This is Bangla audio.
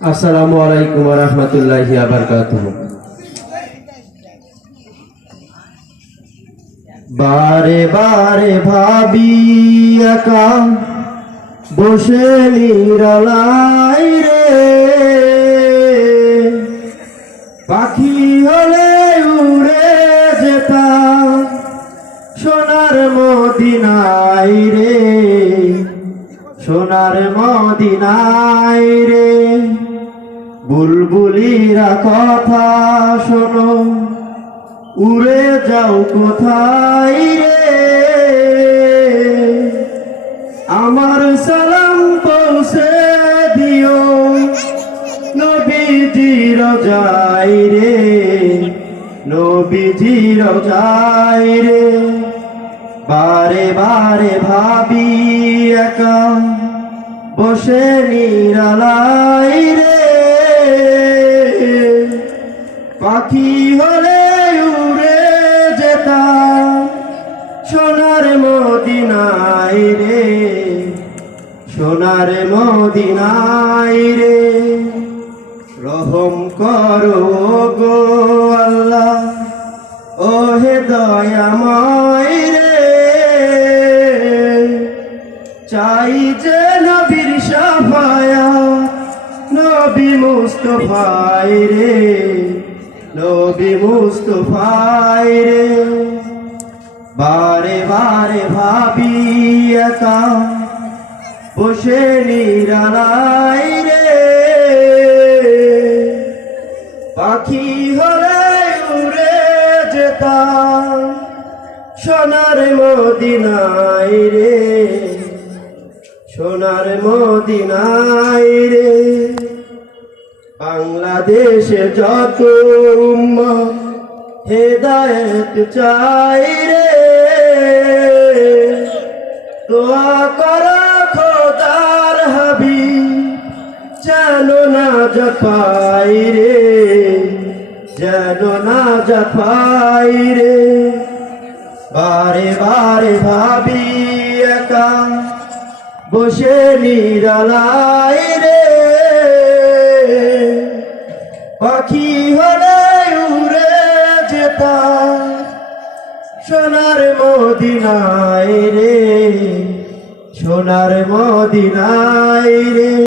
আসসালামু আলাইকুম রহমতুল্লাহি আবরকাতুহ বারে বারে ভাবি একা, বসে নিরালাই রে। পাখি হলে উড়ে যেতাম, সোনার মদিনাই রে। সোনার মদিনাই রে। বুলবুলিরা কথা শোনো। উড়ে যাও কোথায় রে? আমার সালাম পৌঁছে দিও। নবীজির যাই রে, নবীজির যাই রে। বারে বারে ভাবি একা, বসে নিরালাই পাখি হলে উড়ে যেতাম। সোনার মদিনাই রে, সোনার মদিনাই রে। রহম করো গো আল্লাহ ও হে দয়াময় রে। চাই যে নবীর সাফায়া নবী মুস্তফাই রে। নবী মুস্তফাই রে। বারে বারে ভাবি একা, বসে নিরালাই রে। পাখি হলে উড়ে যেতাম সোনার মদিনাই রে, সোনার মদিনাই রে। বাংলাদেশে যত হেদায়ত চাই রে। দোয়া করা খোদার হাবি যেন না জপাই রে, যেন না জপাই রে। বারে বারে ভাবি একা, বসে নিরালাই রে। পাখি হলে উড়ে যেতা সোনার মদিনায় রে সোনার মদিনায় রে।